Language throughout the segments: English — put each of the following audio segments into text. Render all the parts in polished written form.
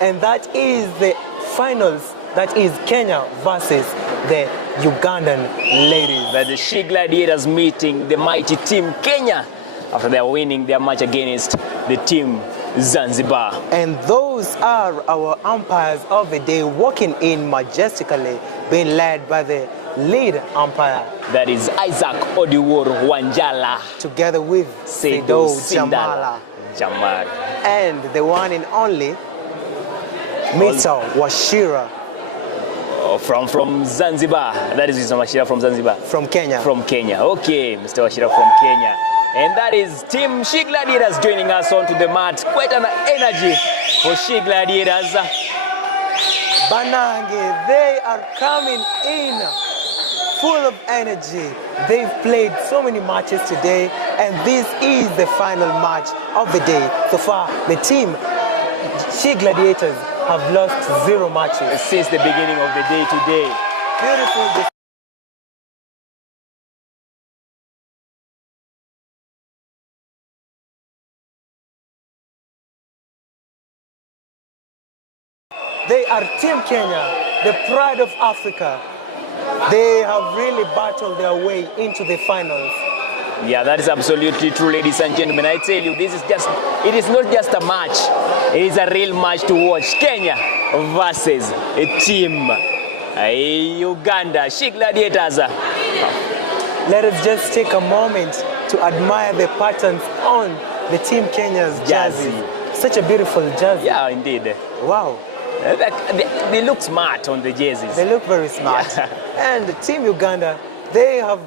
And that is the finals. That is Kenya versus the Ugandan ladies. That the She Gladiators meeting the mighty team Kenya after they are winning their match against the team Zanzibar. And those are our umpires of the day, walking in majestically, being led by the lead umpire. That is Isaac Odiwor Wanjala. Together with Sedo Jamala. And the one and only Mr. Washira. From Zanzibar. That is Mr. Washira from Zanzibar. From Kenya. From Kenya. Okay, Mr. Washira from Kenya. And that is Team She Gladiators joining us onto the mat. Quite an energy for She Gladiators. Banange, they are coming in full of energy. They've played so many matches today, and this is the final match of the day. So far, the team She Gladiators have lost 0 matches since the beginning of the day today. Beautiful. They are Team Kenya, the pride of Africa. They have really battled their way into the finals. Yeah, that is absolutely true, ladies and gentlemen. I tell you, it is not just a match. It is a real match to watch. Kenya versus a team Uganda, She Gladiators. Let us just take a moment to admire the patterns on the Team Kenya's jersey. Such a beautiful jersey. Yeah, indeed. Wow. They look smart on the jerseys. They look very smart. Yeah. And the Team Uganda, they have...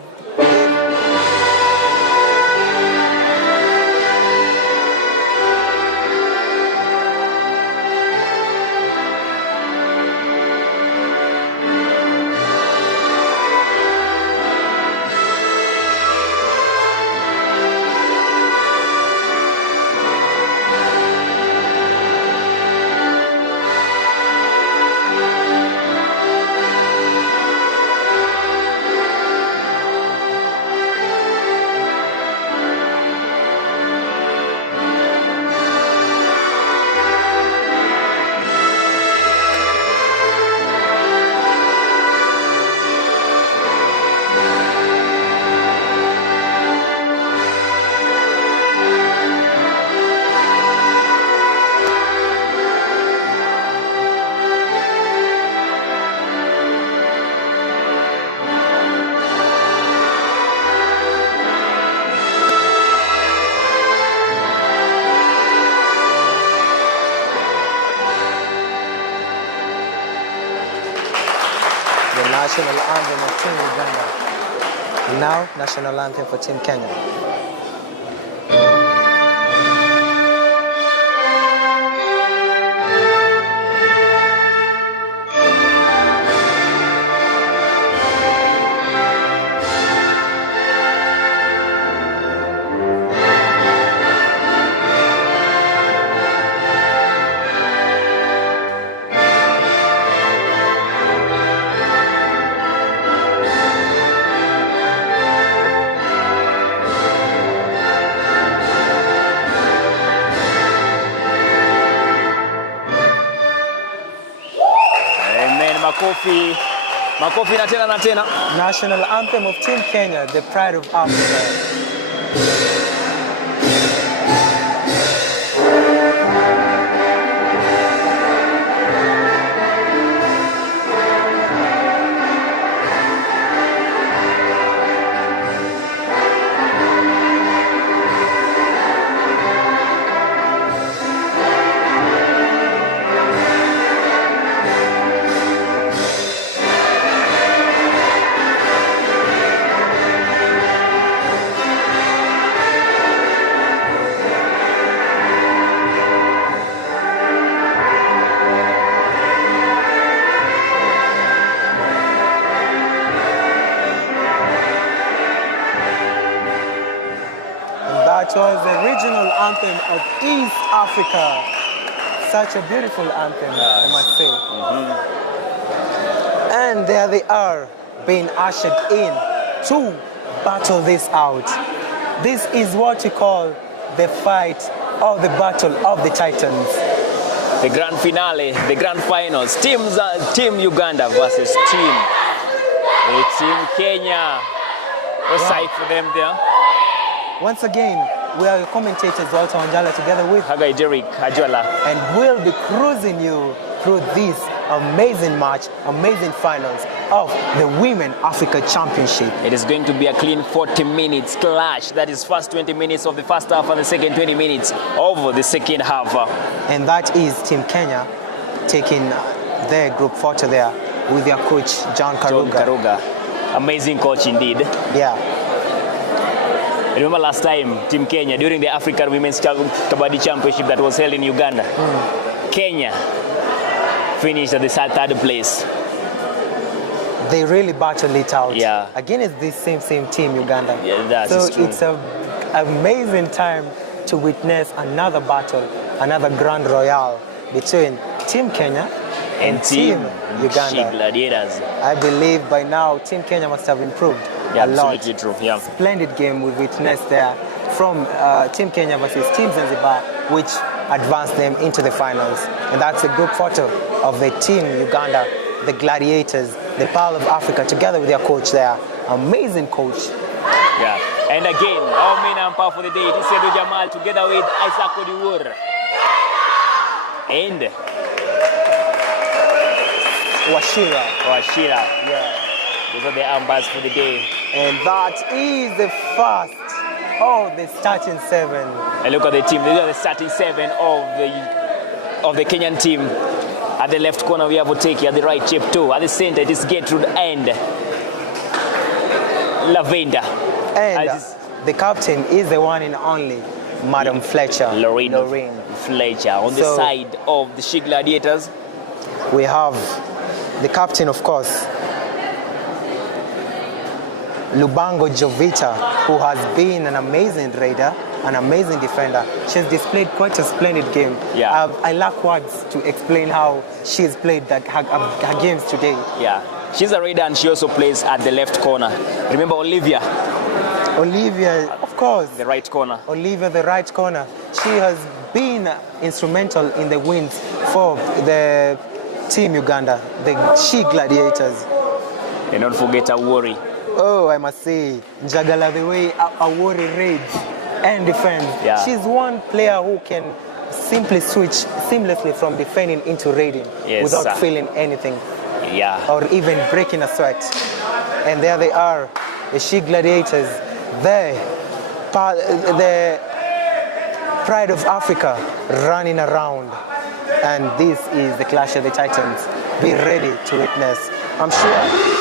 National anthem of Team Uganda. And now, national anthem for Team Kenya. Makofi na tena na tena. National anthem of Team Kenya, the pride of Africa. That was the regional anthem of East Africa. Such a beautiful anthem, I must say. And there they are, being ushered in to battle this out. This is what we call the fight or the battle of the Titans. the grand finale, the grand finals. Team Uganda versus Team Kenya. No sight for them there. Once again, we are your commentators, Walter Wanjala, together with Hagai Derek Ajwala. And we'll be cruising you through this amazing match, amazing finals of the Women Africa Championship. It is going to be a clean 40 minutes clash. That is first 20 minutes of the first half and the second 20 minutes of the second half. And that is Team Kenya taking their group photo there with their coach, John Karuga. Amazing coach indeed. Yeah. Remember last time, Team Kenya, during the African Women's Kabaddi Championship that was held in Uganda, Kenya finished at the third place. They really battled it out. Yeah. Against this same team, Uganda. Yeah, that's so true. It's an amazing time to witness another battle, another grand royale between Team Kenya and Team Uganda. Gladiators. I believe by now Team Kenya must have improved a lot. Absolutely true. Yeah. Splendid game we witnessed there from Team Kenya versus Team Zanzibar, which advanced them into the finals. And that's a group photo of the Team Uganda, the Gladiators, the Pearl of Africa, together with their coach there. Amazing coach. Yeah. And again, our main umpire for the day, it is Sedu Jamal, together with Isaac Odiwur. And Washira. Yeah. Those are the umpires for the day. And that is the first of the starting seven. And look at the team. These are the starting seven of the Kenyan team. At the left corner we have Oteki, at the right Chip 2. At the center it is Gertrude and Lavender. And the captain is the one and only Madam Fletcher. Lorraine Fletcher. On the side of the She Gladiators, we have the captain, of course, Lubango Jovita, who has been an amazing raider, an amazing defender. She's displayed quite a splendid game. Yeah. I lack words to explain how she's played her games today. Yeah. She's a raider and she also plays at the left corner. Remember Olivia, of course. the right corner. Olivia, the right corner. She has been instrumental in the wins for the Team Uganda, the She Gladiators. And don't forget Awori. Oh, I must say, Njagala, the way Awori raids and defends. Yeah. She's one player who can simply switch seamlessly from defending into raiding without feeling anything. Yeah. Or even breaking a sweat. And there they are, the She Gladiators, the pride of Africa running around. And this is the Clash of the Titans. Be ready to witness. I'm sure.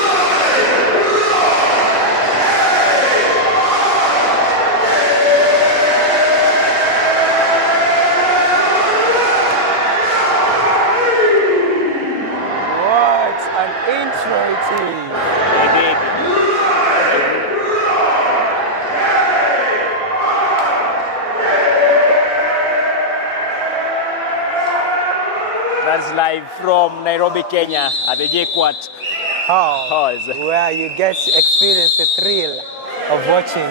That's live from Nairobi, Kenya, at the JKUAT Halls, where you get to experience the thrill of watching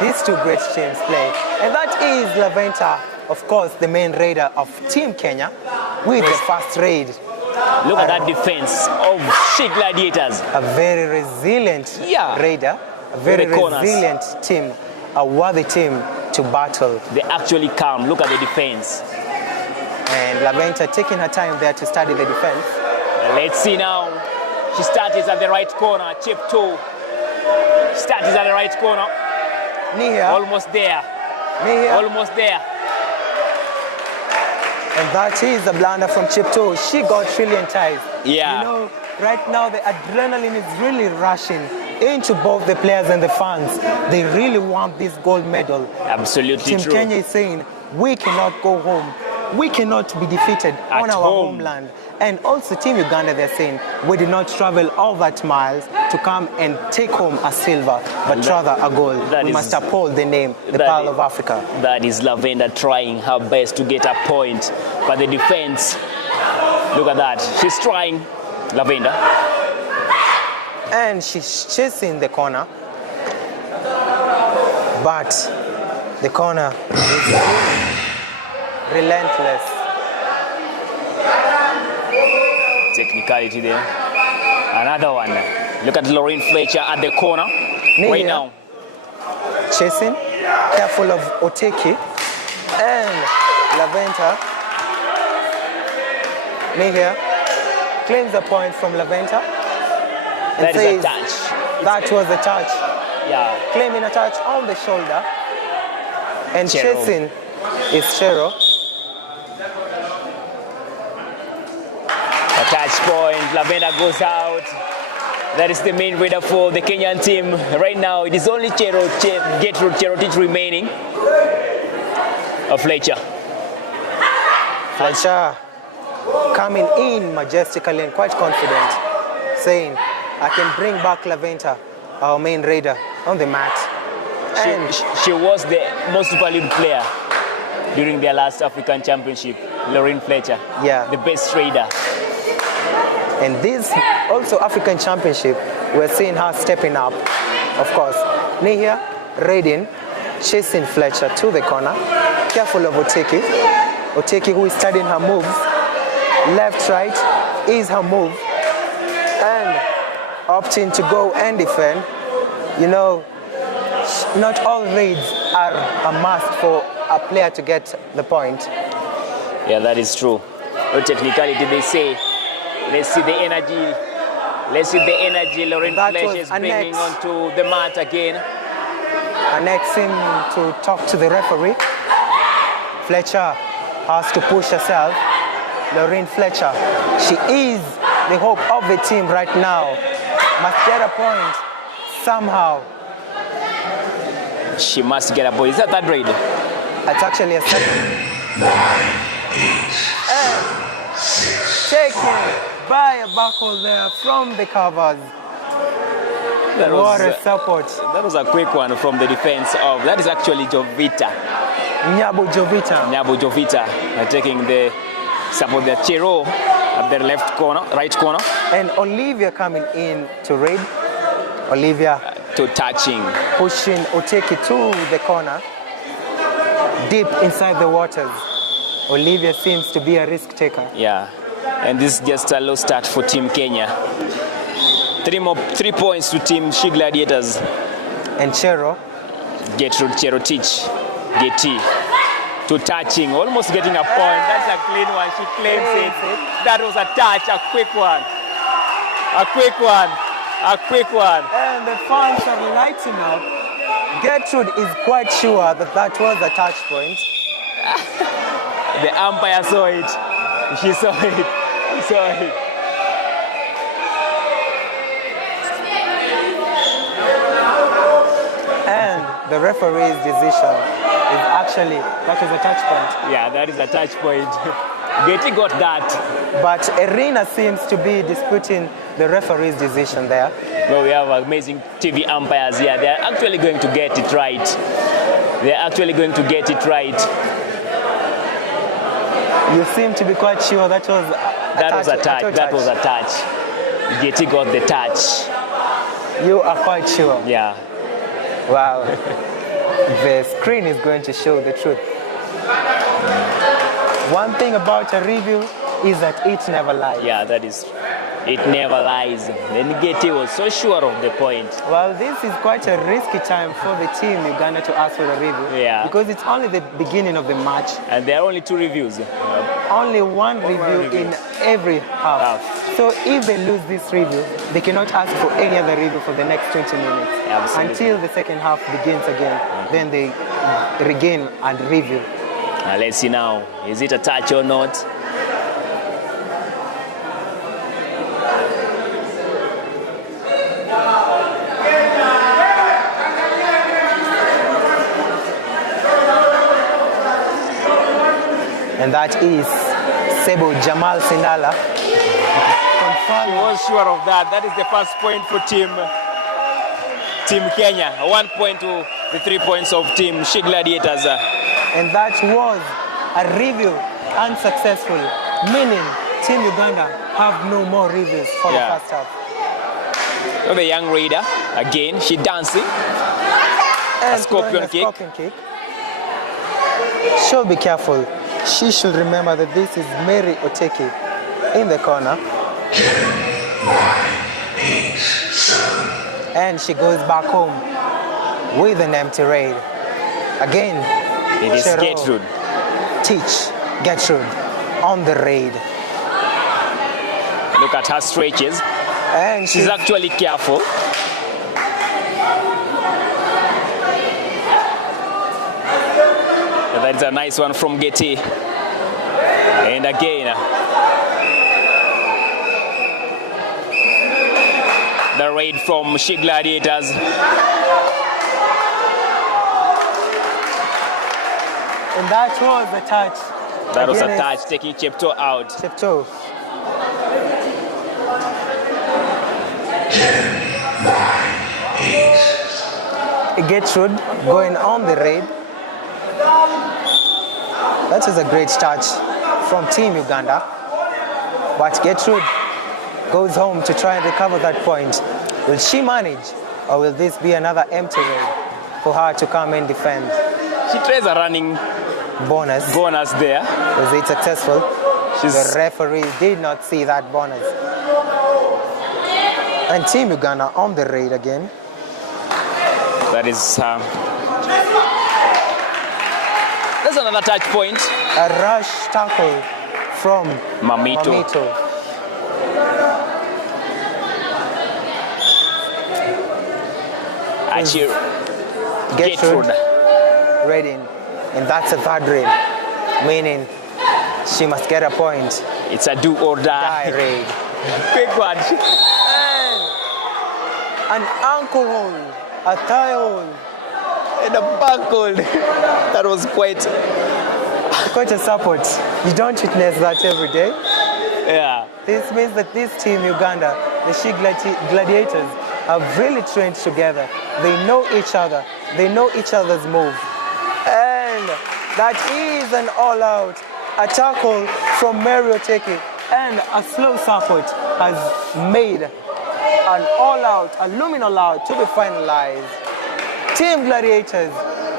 these two great teams play. And that is Laventa, of course, the main raider of Team Kenya, with the first raid. Look at that defense of She Gladiators. A very resilient raider, a very resilient team, a worthy team to battle. They actually come. Look at the defense. And Laventa taking her time there to study the defense. Let's see now. She starts at the right corner. Chip 2. Starts at the right corner. Nia. Almost there. Nia. Almost there. And that is a blunder from Chip 2. She got trillion-tized. Yeah. You know, right now the adrenaline is really rushing into both the players and the fans. They really want this gold medal. Absolutely true. Team Kenya is saying, we cannot go home. We cannot be defeated on our homeland. And also Team Uganda, they're saying, we did not travel all that miles to come and take home a silver, but rather a gold. We must uphold the name, the Pearl of Africa. That is Lavender trying her best to get a point. But the defense, look at that. She's trying, Lavender. And she's chasing the corner. But the corner is relentless. technicality there. Another one. Look at Lorraine Fletcher at the corner right now. Chasing, careful of Oteki and Laventa. Nihia claims a point from Laventa. That is a touch. That was a touch. Yeah. Claiming a touch on the shoulder. And Chero. chasing is Chero. A touch point. Lavenda goes out. That is the main raider for the Kenyan team. Right now, it is only Gertrude Cherotich remaining. Fletcher. Fletcher coming in majestically and quite confident, saying, I can bring back Laventa, our main raider, on the mat. And She was the most valued player during their last African Championship, Lorraine Fletcher. Yeah. The best raider. And this also African Championship, we're seeing her stepping up. Of course, Nihia raiding, chasing Fletcher to the corner. Careful of Oteki. Oteki, who is studying her moves. Left, right is her move. And opting to go and defend. You know, not all raids are a must for a player to get the point. Yeah, that is true. No technicality, they say. Let's see the energy. Let's see the energy Lorraine Fletcher is bringing onto the mat again. Annexing to talk to the referee. Fletcher has to push herself. Lorraine Fletcher, she is the hope of the team right now. Must get a point somehow. She must get a point. Is that that raid? It's actually a second. Taken by a buckle there from the covers. What a support. That was a quick one from the defense of, that is actually Jovita. Nyabo Jovita taking the support there. Chero at the left corner, right corner. And Olivia coming in to raid. Olivia to touching. Pushing Oteki to the corner. Deep inside the waters. Olivia seems to be a risk taker. Yeah. And this is just a low start for Team Kenya. 3 points to Team She Gladiators. And Chero. Gertrude Cherotich. Getty. To touching. Almost getting a point. That's a clean one. She claims it. That was a touch. A quick one. A quick one. A quick one. And the fans are lighting up. Gertrude is quite sure that that was a touch point. The umpire saw it. She saw it. He saw it. And the referee's decision is actually, that was a touch point. Yeah, that is a touch point. Getty got that. But Irina seems to be disputing the referee's decision there. Well, we have amazing TV umpires here. They are actually going to get it right. They are actually going to get it right. You seem to be quite sure that was a touch. That was a touch. Getty got the touch. You are quite sure? Yeah. Wow. The screen is going to show the truth. One thing about a review is that it never lies. Yeah, that is. It never lies. Then Getty was so sure of the point. Well, this is quite a risky time for the team Uganda to ask for a review. Yeah. Because it's only the beginning of the match. And there are only 2 reviews. Only one review in every half. So if they lose this review, they cannot ask for any other review for the next 20 minutes. Absolutely. Until the second half begins again. Then they regain and review. Let's see now. Is it a touch or not? And that is Sebo Jamal Sindala. He was sure of that. That is the first point for Team Kenya. 1 point to the 3 points of Team She Gladiators. And that was a review unsuccessful, meaning Team Uganda have no more reviews for the first half. So the young raider, again, she dancing. And a scorpion kick. She'll be careful. She should remember that this is Mary Oteki in the corner. And she goes back home with an empty raid. Again, It is Cheryl Gertrude. teach Gertrude on the raid. Look at her stretches. And She's actually careful. That's a nice one from Getty. And again, the raid from She Gladiators. And that was a touch. That was a Again, touch, taking Chepto out. Chepto. Gertrude going on the raid. That was a great start from Team Uganda. But Gertrude goes home to try and recover that point. Will she manage, or will this be another empty raid for her to come and defend? She tries a running Bonus. bonus there. Was it successful? She's The referee did not see that bonus. And Team Uganda on the raid again. that is that's another touch point. A rush tackle from Mamito. Actually, Gertrude Gertrude. raiding. And that's a third raid, meaning she must get a point. It's a do or Die die. raid. Quick one. And an ankle hold, a thigh hold, And a back hold. That was quite, quite a support. You don't witness that every day. yeah. This means that this team, Uganda, the She Gladiators, have really trained together. They know each other. They know each other's move. And that is an all-out. A tackle from Mary Oteki and a slow support has made an all-out, a luminal out to be finalized. Team Gladiators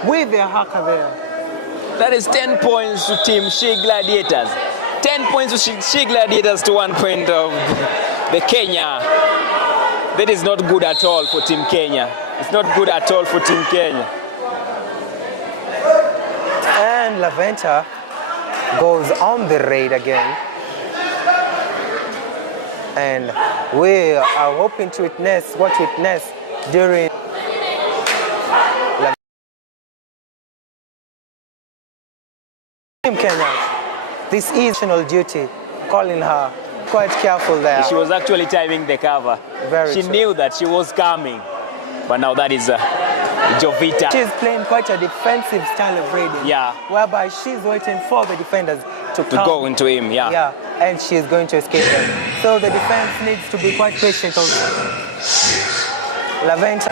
with their haka there. That is 10 points to Team She Gladiators. 10 points to She Gladiators to 1 point of the Kenya. That is not good at all for Team Kenya. It's not good at all for Team Kenya. And Laventa goes on the raid again. And we are hoping to witness what we witnessed during Team Kenya. This is national duty, calling her quite careful there. She was actually timing the cover. Very She true. knew that she was coming. But now that is Jovita. She's playing quite a defensive style of raiding. Yeah. Whereby she's waiting for the defenders to To come. go into him, yeah. Yeah, and she's going to escape them. So the defense needs to be quite patient also. Laventa,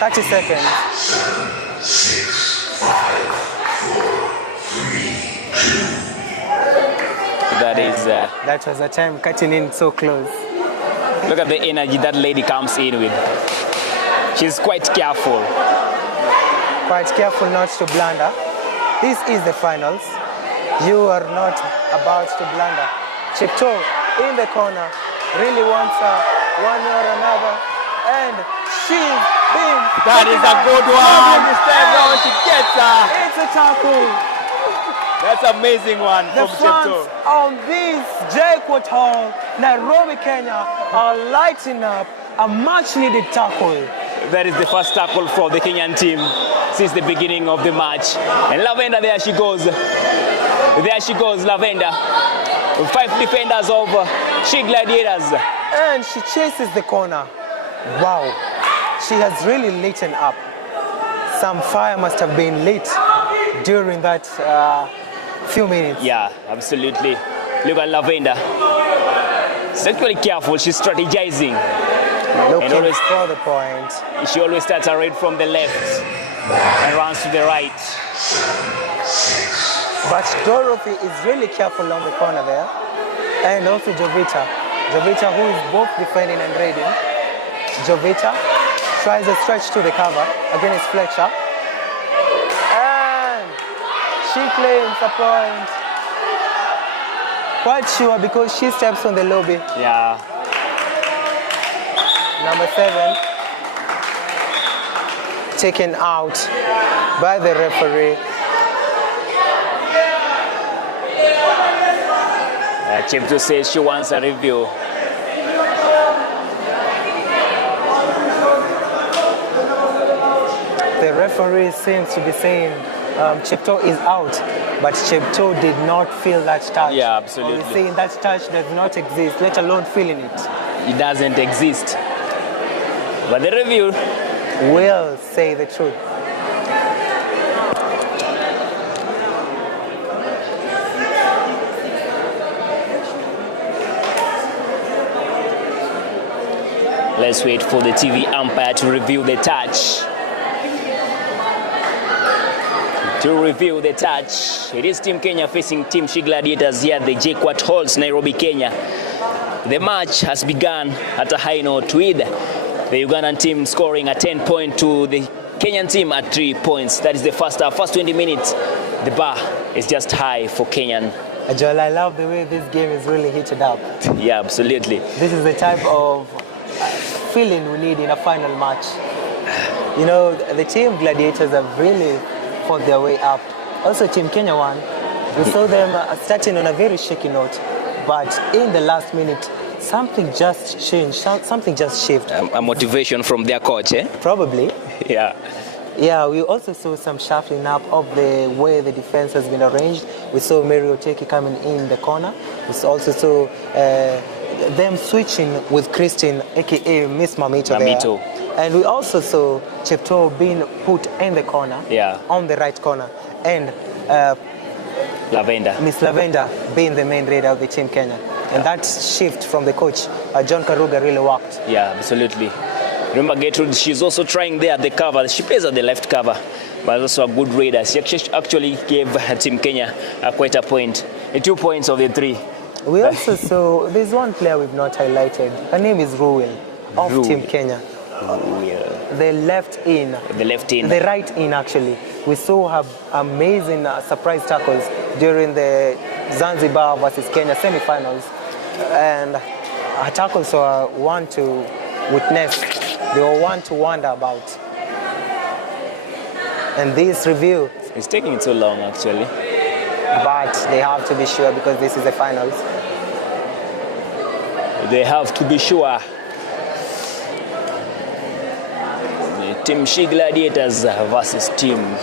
30 seconds. That is, That was a time cutting in so close. look at the energy that lady comes in with. She's quite careful. Quite careful not to blunder. This is the finals. You are not about to blunder. Chepto in the corner really wants her one way or another. And she's been. That is a good one. This time now she gets her. It's a tackle. That's an amazing one The from fans Chepto. on this Jaquot Hall, Nairobi, Kenya, are lighting up a much-needed tackle. That is the first tackle for the Kenyan team since the beginning of the match. And Lavenda, there she goes. There she goes, Lavenda. 5 defenders of She Gladiators. And she chases the corner. Wow, she has really lit up. Some fire must have been lit during that few minutes. Yeah, absolutely. Look at Lavenda. She's actually careful. She's strategizing. Looking always- for the point. She always starts her raid from the left and runs to the right. But Dorothy is really careful on the corner there. And also Jovita. Jovita, who is both defending and raiding. Jovita tries a stretch to the cover against Fletcher. And she claims a point. Quite sure because she steps on the lobby. Yeah. number 7, taken out by the referee. Chepto says she wants a review. The referee seems to be saying Chepto is out, but Chepto did not feel that touch. Yeah, absolutely. He's saying that touch does not exist, let alone feeling it. It doesn't exist. But the review will say the truth. Let's wait for the TV umpire to review the touch. To review the touch, it is Team Kenya facing Team She Gladiators here at the JKUAT Halls, Nairobi, Kenya. The match has begun at a high note with the Ugandan team scoring a 10 point to the Kenyan team at 3 points. That is the first half. First 20 minutes, the bar is just high for Kenyan. Joel, I love the way this game is really heated up. Yeah, absolutely. This is the type of feeling we need in a final match. You know, the Team Gladiators have really fought their way up. Also, Team Kenya won. We saw them starting on a very shaky note, but in the last minute, something just changed, something just shifted. A motivation from their coach, eh? Probably. Yeah. Yeah, we also saw some shuffling up of the way the defense has been arranged. We saw Mary Oteki coming in the corner. We also saw them switching with Christine, aka Miss Mamito. There. And we also saw Chepto being put in the corner, on the right corner, and Lavender. Miss Lavender being the main raider of the Team Kenya. And that shift from the coach, John Karuga, really worked. Yeah, absolutely. Remember Gertrude, she's also trying there at the cover. She plays at the left cover, but also a good raider. She actually gave Team Kenya quite a point. 2 points of the 3. We also saw, there's one player we've not highlighted. Her name is Ruel of Team Kenya. The left in. The left in. The right in, actually. We saw her amazing surprise tackles during the Zanzibar versus Kenya semi-finals. And her tackles were one to witness. They were one to wonder about. And this review... It's taking too long, actually. But they have to be sure because this is the finals. They have to be sure. Team She Gladiators versus Team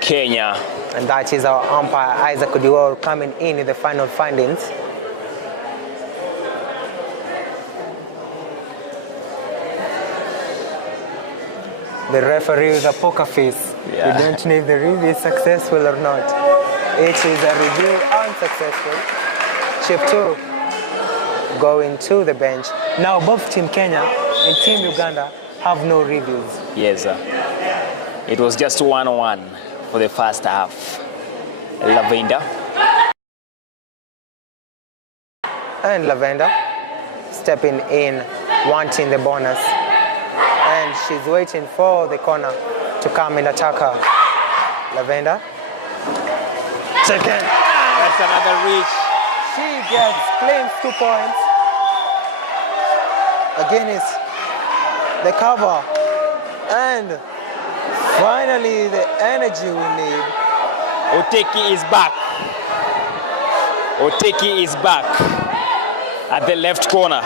Kenya. And that is our umpire, Isaac Odiwuor, coming in the final findings. The referee with a poker face. Yeah. We don't know if the review is successful or not. It is a review unsuccessful. Chepto going to the bench. Now both Team Kenya and Team Uganda have no reviews. Yes, sir. It was just 1-1 for the first half. Lavender. And Lavender stepping in, wanting the bonus. And she's waiting for the corner to come and attack her. Lavender. Second. That's another reach. She claims 2 points. Again, it's the cover. And finally, the energy we need. Oteki is back. Oteki is back at the left corner.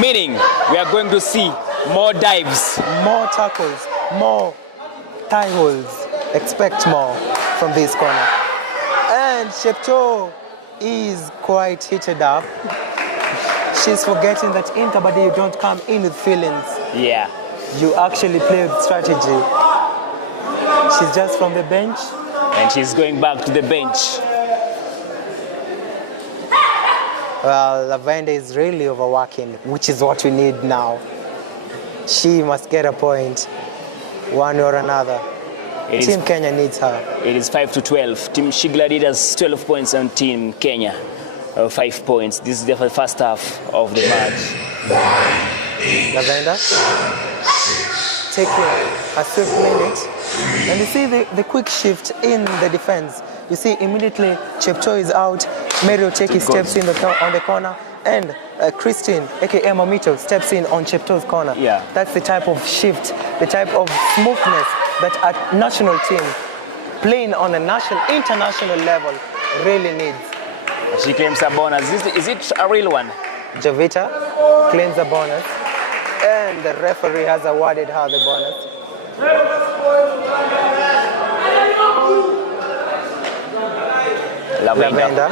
Meaning, we are going to see more dives. More tackles, more thigh holds. Expect more from this corner. And Chepto is quite heated up. She's forgetting that in Kabaddi you don't come in with feelings. Yeah. You actually play with strategy. She's just from the bench. And she's going back to the bench. Well, Lavender is really overworking, which is what we need now. She must get a point, one or another. Team Kenya needs her. It is 5-12. Team She Gladiators 12 points and Team Kenya 5 points. This is the first half of the match. Lavender taking a swift minute. And you see the quick shift in the defense. You see immediately Chepto is out. Mary Oteki steps in on the corner, and Christine, aka Mamito, steps in on Chepto's corner. Yeah. That's the type of shift, the type of smoothness that a national team playing on a international level really needs. She claims a bonus. Is it a real one? Jovita claims a bonus, and the referee has awarded her the bonus. Lavender.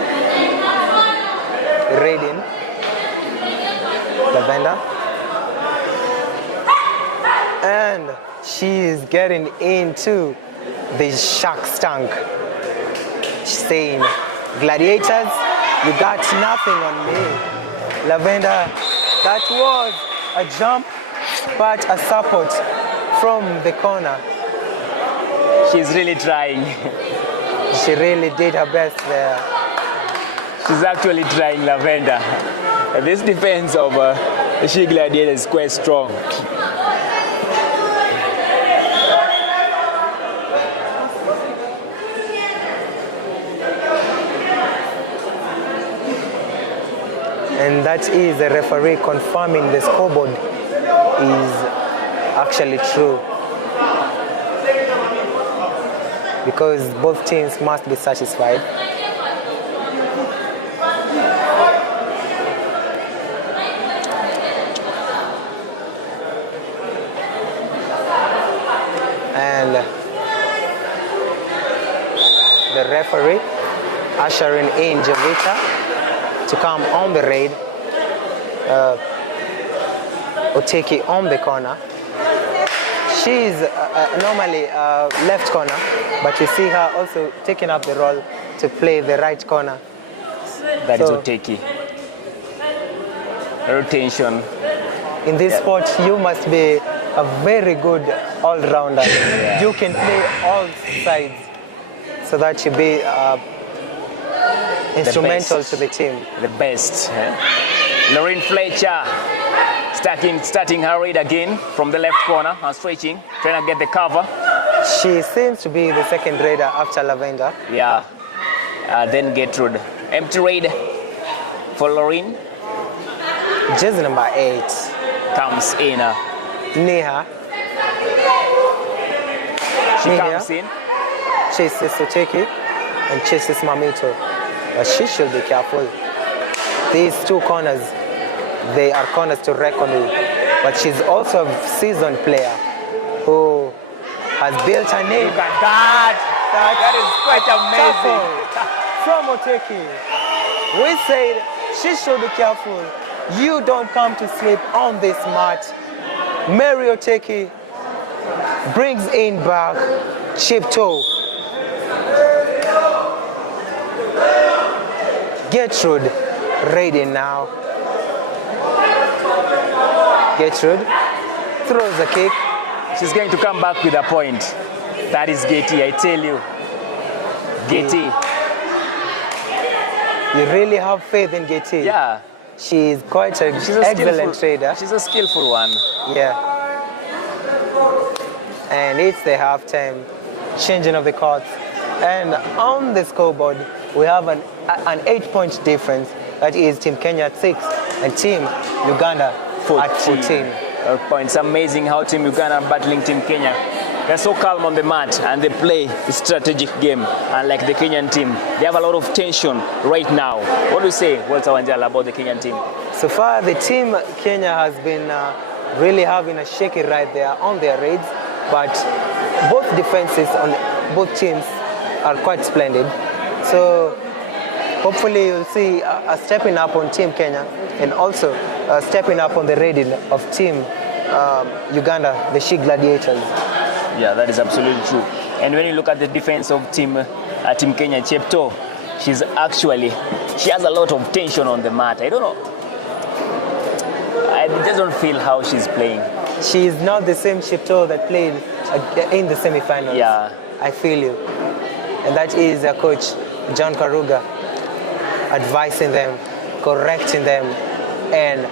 Raiding. Lavender. And she is getting into the shark's tank. She's saying, gladiators, you got nothing on me. Lavender, that was a jump, but a support from the corner. She's really trying. She really did her best there. She's actually trying, Lavender. This defense of She Gladiator is quite strong. And that is the referee confirming the scoreboard is actually true. Because both teams must be satisfied. And the referee ushering in Jovita to come on the raid. Oteki on the corner. She's normally left corner, but you see her also taking up the role to play the right corner. That is Oteki. Rotation. In this sport, you must be a very good all-rounder. Yeah. You can play all sides so that you be instrumental to the team. The best. Lorraine Fletcher starting her raid again from the left corner and stretching, trying to get the cover. She seems to be the second raider after Lavender. Yeah. Then Gertrude. Empty raid for Lorraine. Jersey number 8 Comes in. Neha. She comes in. Chases Oteki and chases Mamito. But she should be careful. These two corners, they are corners to reckon with. But she's also a seasoned player who has built her name. Look at that. That is quite amazing. From Oteki. We said she should be careful. You don't come to sleep on this match. Mary Oteki brings in back Chepto. Gertrude raiding now. Gertrude throws a kick. She's going to come back with a point. That is Getty, I tell you. Getty. You really have faith in Getty. Yeah. She is quite an excellent trader. She's a skillful one. Yeah. And it's the halftime changing of the courts. And on the scoreboard, we have an 8-point difference. That is Team Kenya at 6 and Team Uganda at 14. It's amazing how Team Uganda are battling Team Kenya. They're so calm on the mat and they play a strategic game. Unlike the Kenyan team, they have a lot of tension right now. What do you say, Walter Wanjala, about the Kenyan team? So far, the team Kenya has been really having a shaky ride there on their raids, but both defenses on both teams are quite splendid. So hopefully you'll see a stepping up on Team Kenya and also stepping up on the raiding of Team Uganda, the She Gladiators. Yeah, that is absolutely true. And when you look at the defense of Team Kenya, Chepto, she has a lot of tension on the mat. I don't know. I just don't feel how she's playing. She is not the same Chepto that played in the semi-finals. Yeah. I feel you. And that is their coach, John Karuga, advising them, correcting them, and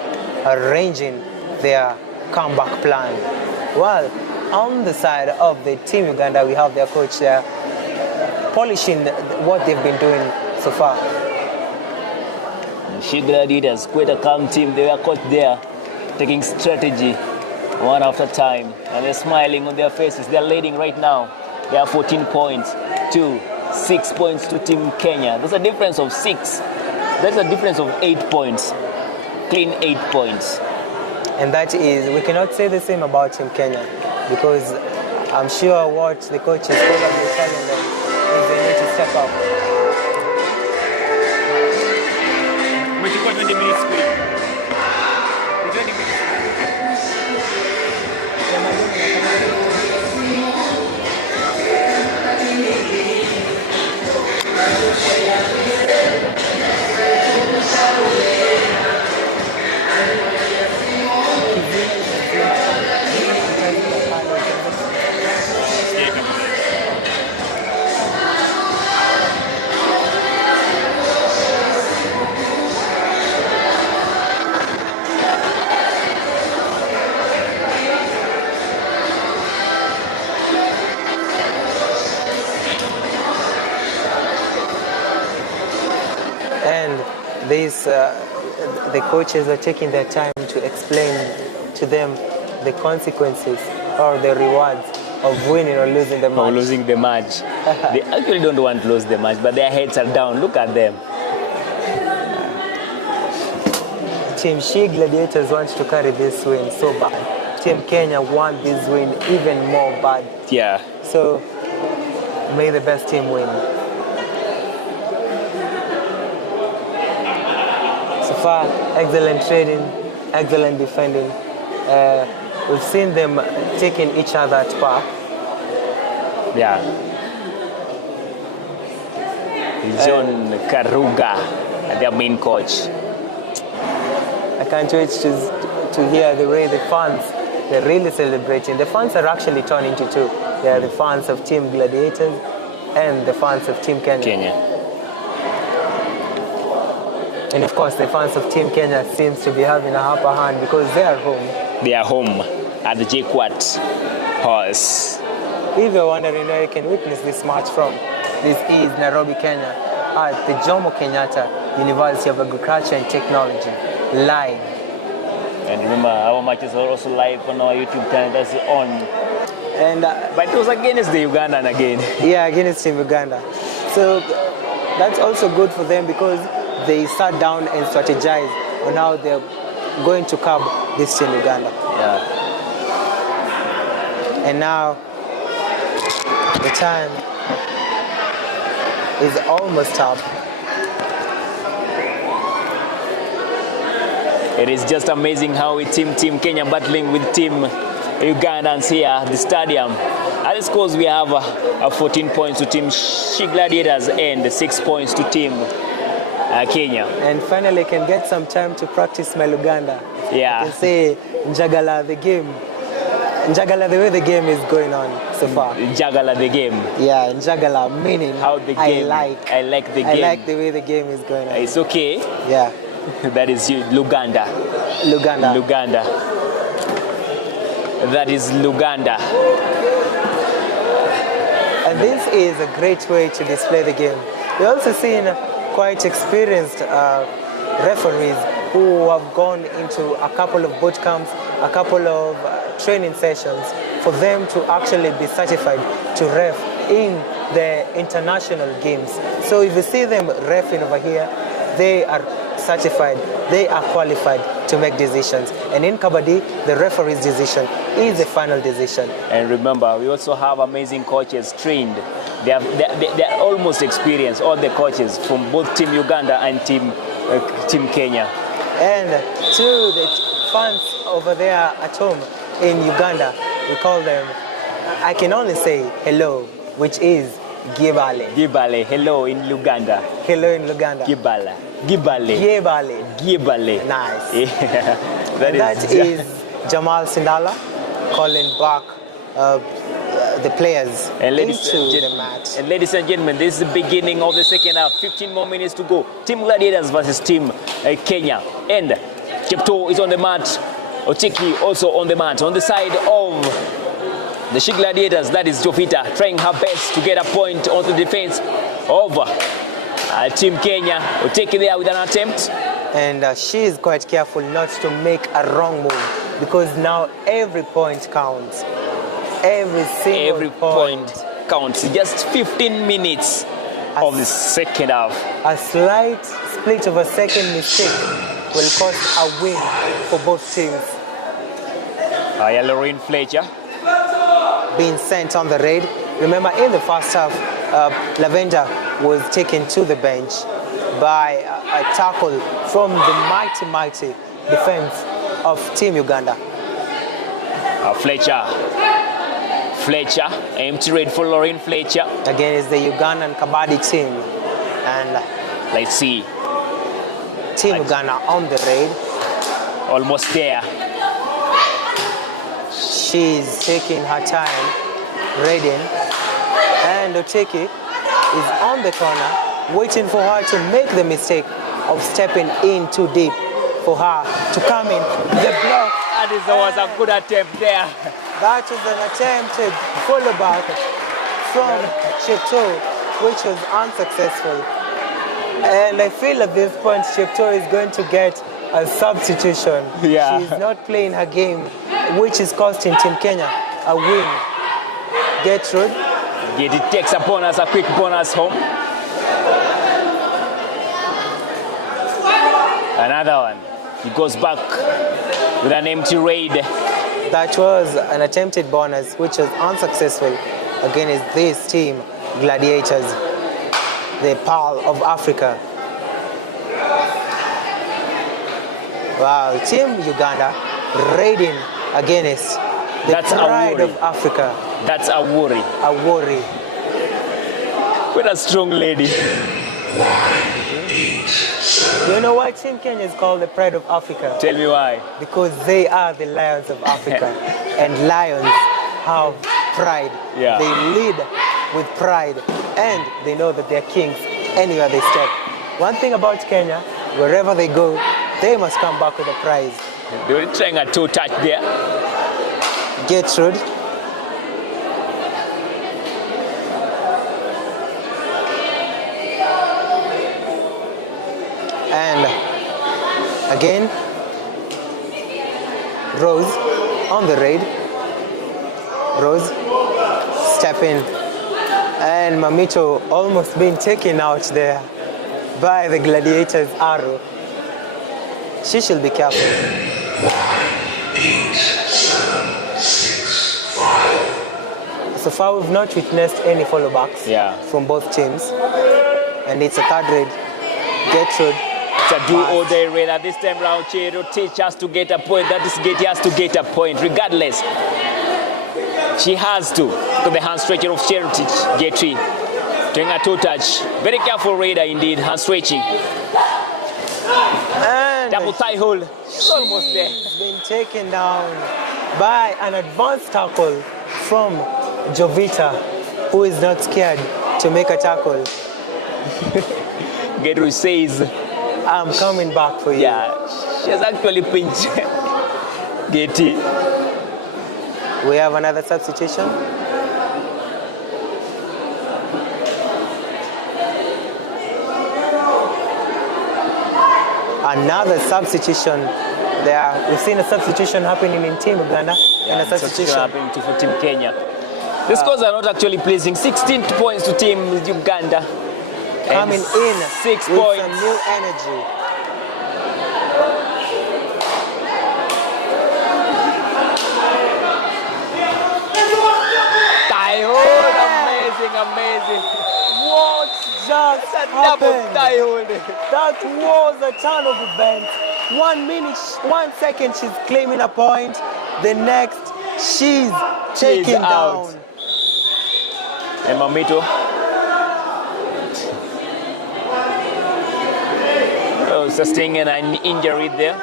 arranging their comeback plan. Well, on the side of the Team Uganda, we have their coach there polishing what they've been doing so far. She Gladiators, quite a calm team. They were caught there, taking strategy one after time. And they're smiling on their faces. They're leading right now. They have 14 points to 6 points to Team Kenya. There's a difference of 6. There's a difference of 8 points. Clean 8 points. And that is, we cannot say the same about Team Kenya, because I'm sure what the coach is probably telling them is they need to step up. Umechukua 20 minutes quick. 20 minutes. And the coaches are taking their time to explain to them the consequences or the rewards of winning or losing the match. Or losing the match. They actually don't want to lose the match, but their heads are down. Look at them. Team She Gladiators wants to carry this win so bad. Team Kenya want this win even more bad. Yeah. So may the best team win. So far, excellent trading, excellent defending. We've seen them taking each other at par. Yeah. John Karuga, their main coach. I can't wait to hear the way the fans, they're really celebrating. The fans are actually torn into two. They are the fans of Team Gladiators and the fans of Team Kenya. And of course, the fans of Team Kenya seems to be having a upper hand because they are home. They are home at the JKUAT Horse. If you're wondering where you can witness this match from, this is Nairobi, Kenya, at the Jomo Kenyatta University of Agriculture and Technology, live. And remember, our matches are also live on our YouTube channel. That's on. And but it was against the Ugandan again. Yeah, against Team Uganda. So that's also good for them because they sat down and strategized on how they're going to curb this Team Uganda. Yeah. And now the time is almost up. It is just amazing how we Team Kenya battling with Team Ugandans here at the stadium. At the scores, we have 14 points to Team She Gladiators and 6 points to Team Kenya. And finally, can get some time to practice my Luganda. Yeah. I can say Njagala the game. Njagala the way the game is going on so far. Njagala the game. Yeah, Njagala meaning how the game. I like the game. I like the way the game is going on. It's okay. Yeah. That is Luganda. Luganda. That is Luganda. And this is a great way to display the game. We're also seeing quite experienced referees who have gone into a couple of boot camps, a couple of training sessions for them to actually be certified to ref in the international games. So if you see them reffing over here, they are certified, they are qualified to make decisions. And in Kabaddi, the referee's decision is the final decision. And remember, we also have amazing coaches trained. They're almost experienced, all the coaches from both Team Uganda and Team Kenya. And to the fans over there at home in Uganda, we call them, I can only say hello, which is Gibale. Gibale, hello in Luganda. Hello in Luganda. Gibale. Gibale. Nice. Yeah. That is Jamal Sindala calling back the players into the match. And ladies and gentlemen, this is the beginning of the second half. 15 more minutes to go. Team Gladiators versus Team Kenya. And Kipto is on the mat. Otiki also on the mat. On the side of the She Gladiators, that is Jovita, trying her best to get a point onto the defense of Team Kenya. Otiki there with an attempt. And she is quite careful not to make a wrong move, because now every point counts. Every single point counts. Just 15 minutes of the second half. A slight split of a second mistake will cost a win for both teams. Lorraine Fletcher being sent on the raid. Remember, in the first half, Lavender was taken to the bench by a tackle from the mighty defense of Team Uganda. Fletcher, empty raid for Lorraine Fletcher. Again, it's the Ugandan Kabaddi team. And let's see. Team Uganda on the raid. Almost there. She's taking her time, raiding. And Oteki is on the corner, waiting for her to make the mistake of stepping in too deep for her to come in. The block. That was a good attempt there. That was an attempted follow back from Chepto, which was unsuccessful. And I feel at this point Chepto is going to get a substitution. Yeah. She's not playing her game, which is costing Team Kenya a win. Gertrude. It takes a bonus, a quick bonus home. Another one. He goes back with an empty raid. That was an attempted bonus, which was unsuccessful against this team, Gladiators, the Pearl of Africa. Wow, Team Uganda raiding against the pride of Africa. That's a worry. A worry. What a strong lady. You know why Team Kenya is called the pride of Africa? Tell me why. Because they are the lions of Africa. And lions have pride. Yeah. They lead with pride. And they know that they're kings anywhere they step. One thing about Kenya, wherever they go, they must come back with a prize. They were trying a toe touch there. Gertrude. And again, Rose on the raid. Rose stepping. And Mamito almost being taken out there by the Gladiators' arrow. She should be careful. 8, 7, 6, 5. So far, we've not witnessed any follow-backs from both teams. And it's a third raid. Gertrude. It's a do-or-die raid. At this time round, Chero Teach has to get a point. That is Getty has to get a point, regardless. She has to. To the hand stretcher of Chero Teach, Getty. Doing a toe touch. Very careful raider indeed, hand stretching. And double tie hold. She's almost there. She's been taken down by an advanced tackle from Jovita, who is not scared to make a tackle. Gedru says, I'm coming back for you. Yeah, she has actually pinched Getty. We have another substitution. Another substitution there. We've seen a substitution happening in Team Uganda and a substitution happening for Team Kenya. The scores are not actually pleasing. 16 points to Team Uganda. Coming in 6 with points. some new energy. Tie hold, amazing. What just happened? Tie hold. That was a turn of events. 1 minute, 1 second she's claiming a point. The next, she's taken down. And Mamito. Oh, sustaining an injury there.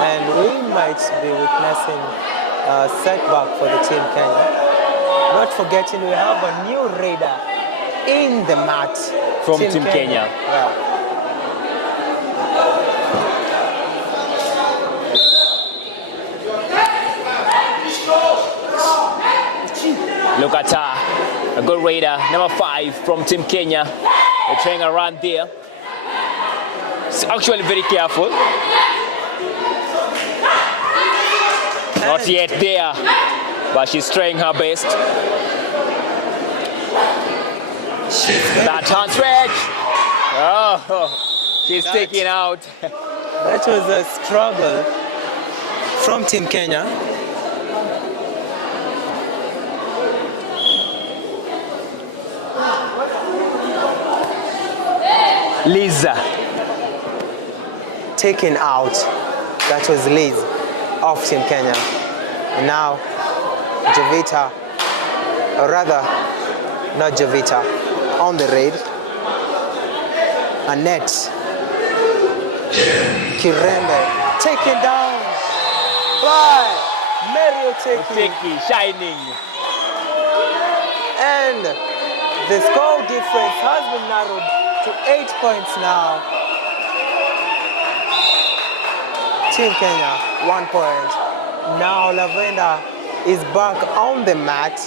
And we might be witnessing a setback for the Team Kenya. Not forgetting we have a new raider in the mat. From Team Kenya. Yeah. Look at her. A good raider, number 5 from Team Kenya. They're trying a run there. She's actually very careful. Not yet there, but she's trying her best. That hand stretch. Oh, she's taking out. That was a struggle from Team Kenya. Lisa Taken out. That was Liz of Team Kenya. And now Jovita, or rather not Jovita, on the raid. Annette Kirembe taken down by Mary Oteki shining. And the score difference has been narrowed to 8 points now. Team Kenya, 1 point. Now Lavender is back on the mat.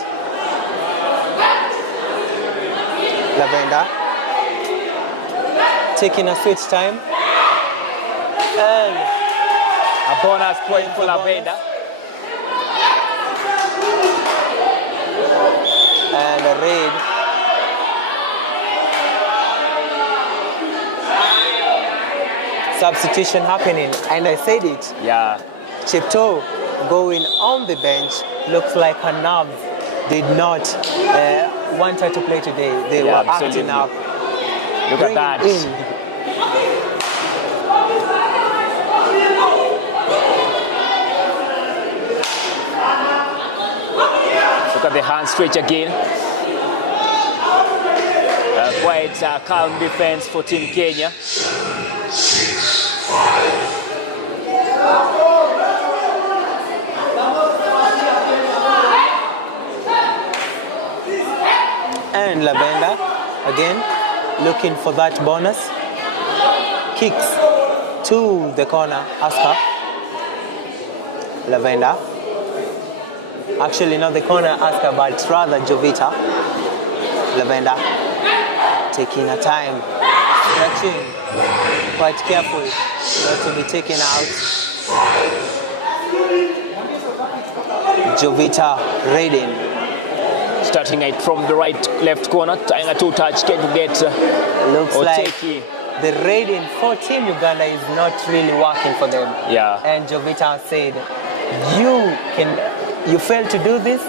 Lavender taking a switch time. And a bonus point for Lavender. And a raid. Substitution happening, and I said it. Yeah. Chepto going on the bench. Looks like her nerves did not want her to play today. They were acting up. Look at that. Look at the hand stretch again. Quite calm defense for Team Kenya. 6, 5. And Lavender again looking for that bonus. Kicks to the corner. Asker. Lavender. Actually not the corner Asker, but rather Jovita. Lavender taking her time. Stretching. Quite careful not to be taken out. Jovita raiding. Starting it from the left corner, tying a two-touch, can you get Looks like Oteki. the raiding for Team Uganda is not really working for them. Yeah. And Jovita said, you failed to do this,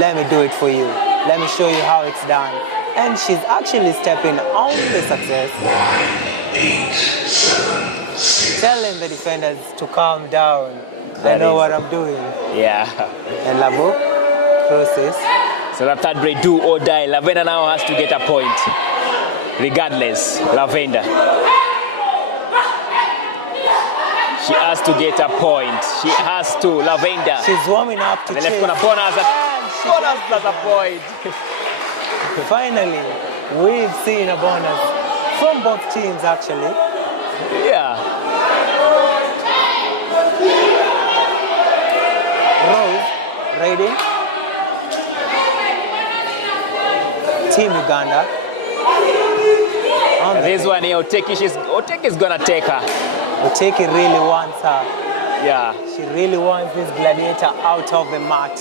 let me do it for you. Let me show you how it's done. And she's actually stepping on the success. 8, 7, 6. Telling the defenders to calm down. That I know is- what I'm doing. Yeah. And Labo crosses. So that third break, do or die. Lavender now has to get a point. Regardless, Lavender. She has to get a point. She has to, Lavender. She's warming up to The left chase. corner, bonus And she bonus gets plus a point. Finally, we've seen a bonus from both teams actually. Yeah. Rose raiding. Team Uganda. On the This one here, Oteki is gonna take her. Oteki really wants her. Yeah. She really wants this gladiator out of the mat.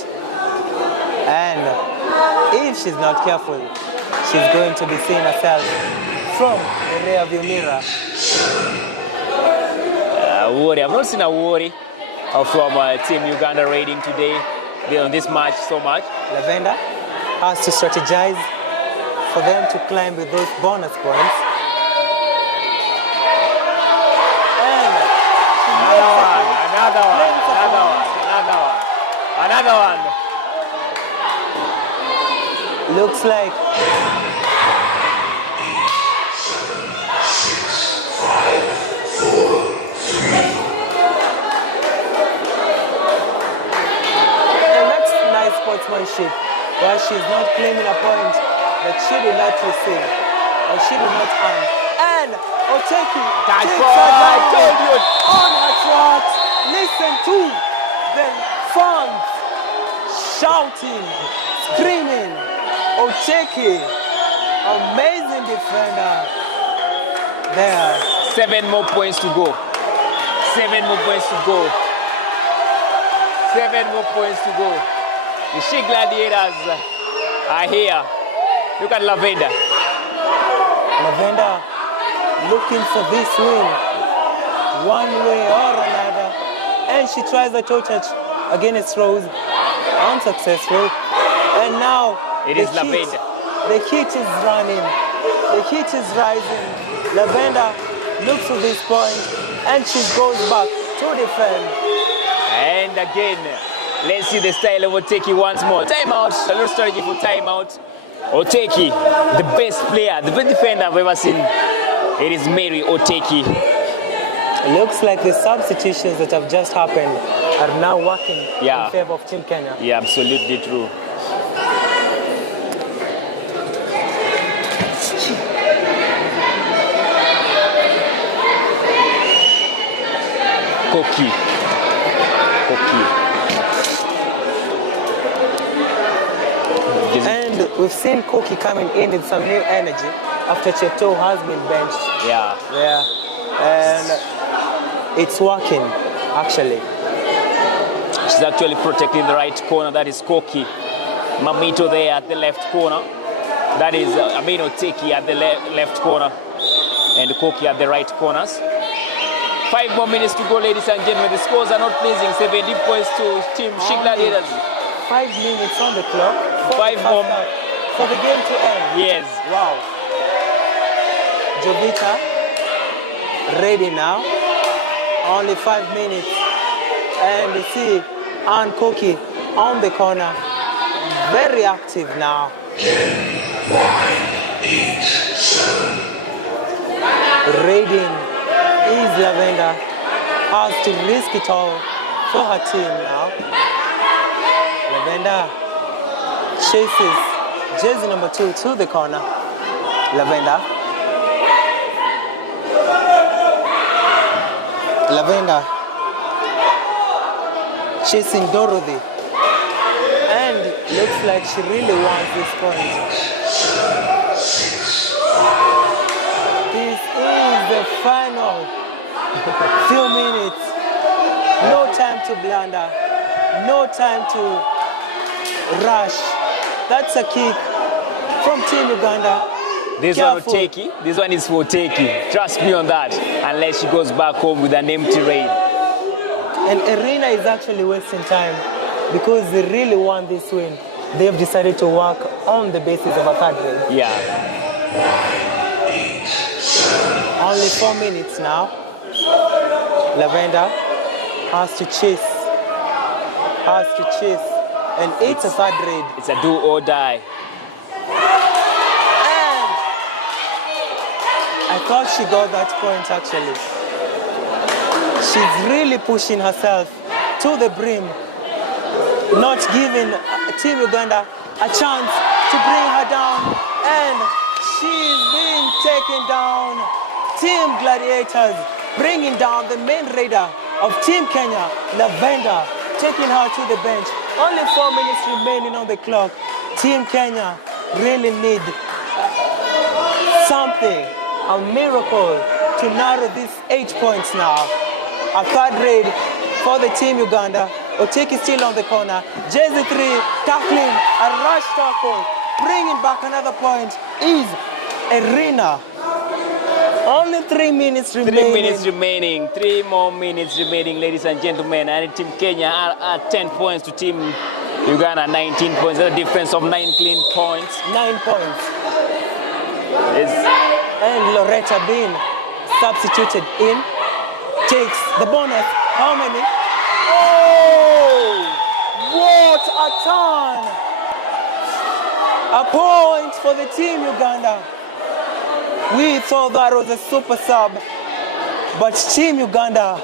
And if she's not careful, she's going to be seeing herself from the rear view mirror. Worry. I've not seen a worry from Team Uganda raiding today. They're on this match so much. Lavender has to strategize for them to climb with those bonus points. And she Another makes one, it. another one, Claims a another point. one, another one, another one. Looks like and that's nice sportsmanship, where she's not claiming a point that she did not receive or she did not earn. And Oteki That's takes what her I down told you. on her trot. Listen to the fans shouting, screaming. Oteki, amazing defender there. 7 more points to go. 7 more points to go. 7 more points to go. The She Gladiators are here. Look at Lavender. Lavender looking for this win one way or another. And she tries a toe touch against Rose. Unsuccessful. And now It is Lavender. The heat is running. The heat is rising. Lavender looks for this point and she goes back to defend. And again, let's see the style of Oteki once more. Timeout. A little strategy for timeout. Oteki, the best player, the best defender I've ever seen. It is Mary Oteki. It looks like the substitutions that have just happened are now working in favor of Team Kenya. Yeah, absolutely true. Koki. And we've seen Koki coming in with some new energy after Cheto has been benched. Yeah. And it's working, actually. She's actually protecting the right corner. That is Koki. Mamito there at the left corner. That is Amino Teki at the left corner. And Koki at the right corners. 5 more minutes to go, ladies and gentlemen. The scores are not pleasing. 17 points to Team She Gladiators. 5 minutes on the clock. 5 more. For the game to end. Yes. Wow. Jovita, ready now. Only 5 minutes. And you see Ann Koki on the corner. Very active now. 10, 9, 8, 7. Raiding is Lavender. Has to risk it all for her team now. Lavender chases jersey number 2 to the corner. Lavender. Chasing Dorothy. And looks like she really wants this point. This is the final few minutes. No time to blunder. No time to rush. That's a kick from Team Uganda. This one will take it. This one is for Oteki. Trust me on that. Unless she goes back home with an empty raid. And Arena is actually wasting time because they really want this win. They've decided to work on the basis of a third raid. Yeah. Only 4 minutes now. Lavender has to chase. And it's a third raid. It's a do or die. And I thought she got that point actually. She's really pushing herself to the brim, not giving Team Uganda a chance to bring her down. And she's being taken down. Team Gladiators bringing down the main raider of Team Kenya, Lavender, taking her to the bench. Only 4 minutes remaining on the clock. Team Kenya really need something, a miracle to narrow these 8 points now. A third raid for the Team Uganda. Oteki still on the corner. Jersey 3 tackling, a rush tackle, bringing back another point is Arena. Only 3 minutes remaining. 3 minutes remaining. 3 more minutes remaining, ladies and gentlemen. And Team Kenya are at 10 points to Team Uganda 19 points. That's a difference of 9 clean points. 9 points. And Loretta Bean substituted in. Takes the bonus. How many? Oh! What a turn! A point for the Team Uganda. We thought that was a super sub, but Team Uganda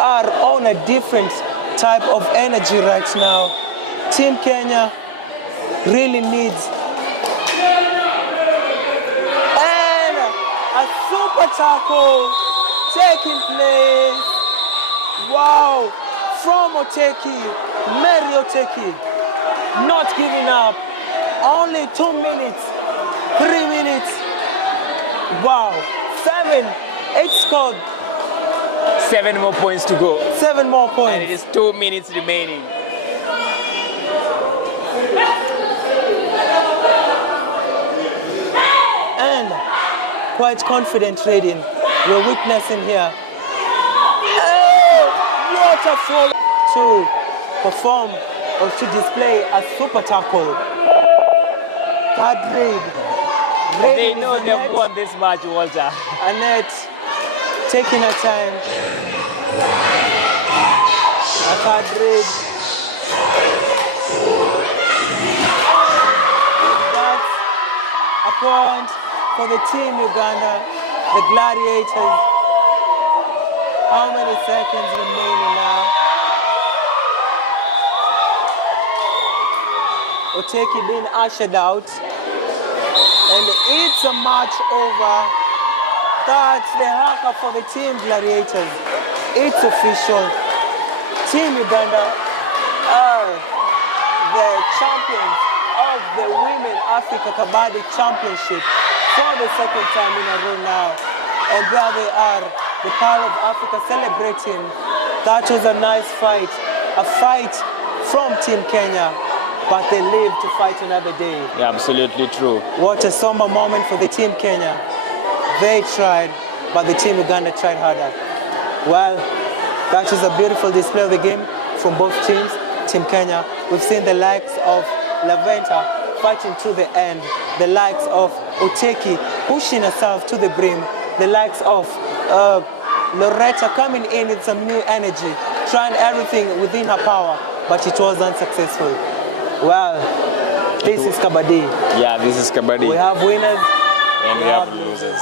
are on a different type of energy right now. Team Kenya really needs. And a super tackle taking place. Wow, from Oteki, Mary Oteki. not giving up. Only 2 minutes, 3 minutes. Wow, 7, 8 scored. 7 more points to go. 7 more And points. it is 2 minutes remaining. And quite confident trading we're witnessing here. What a fall to perform or to display a super tackle. Third raid. They know they've won this match, Walter. Annette taking her time. A third raid. That's a point for the team Uganda, the Gladiators. How many seconds remaining now? Oteki being ushered out. And it's a match over. That's the haka for the team Gladiators. It's official. Team Uganda are the champions of the Women Africa Kabaddi Championship for the second time in a row now. And there they are, the Pearl of Africa celebrating. That was a nice fight. A fight from Team Kenya, but they live to fight another day. Yeah, absolutely true. What a somber moment for the Team Kenya. They tried, but the Team Uganda tried harder. Well, that was a beautiful display of the game from both teams. Team Kenya, we've seen the likes of Laventa fighting to the end, the likes of Oteki pushing herself to the brim, the likes of Loretta coming in with some new energy, trying everything within her power, but it was unsuccessful. Well, this is Kabaddi. Yeah, this is Kabaddi. We have winners and we have losers.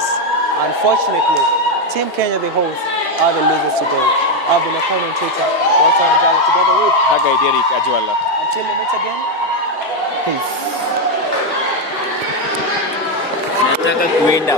Unfortunately, Team Kenya, the hosts, are the losers today. I've been a commentator, Walter Njala, together with Hagai Derek Ajwala. Until we meet again, peace. Nataka kuenda